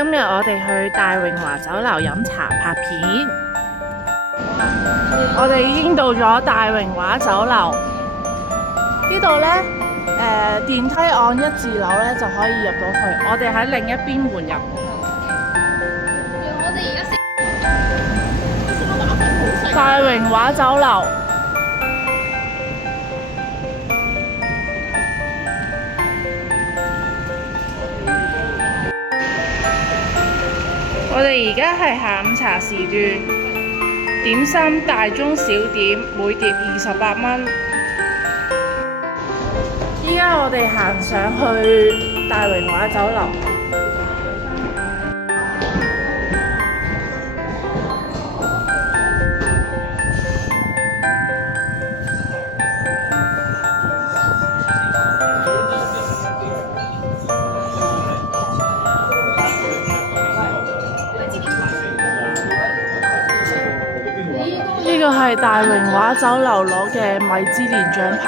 今日我哋去大榮華酒樓飲茶拍片，我哋已經到咗大榮華酒樓。呢度呢，電梯按1字樓呢就可以入到去。我哋喺另一邊門入。大榮華酒樓。我哋而家係下午茶時段，點心大中小點每碟28蚊。依家我哋行上去大榮華酒樓。呢個係大榮華酒樓攞嘅米芝蓮獎牌。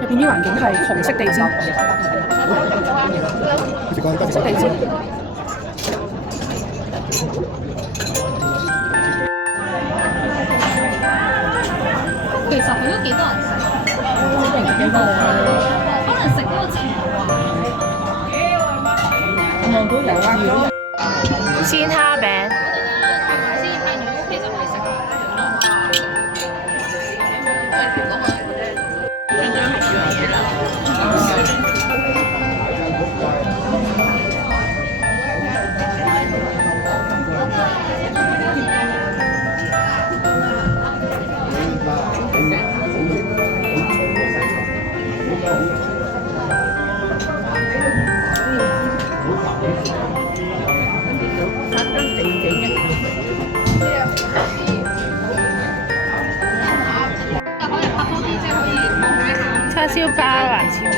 入邊啲環境係紅色地氈，紅色地氈。其實佢都幾多人食，可能食嗰個茶我望到有啊，鮮蝦餅。叉燒包、還切麵。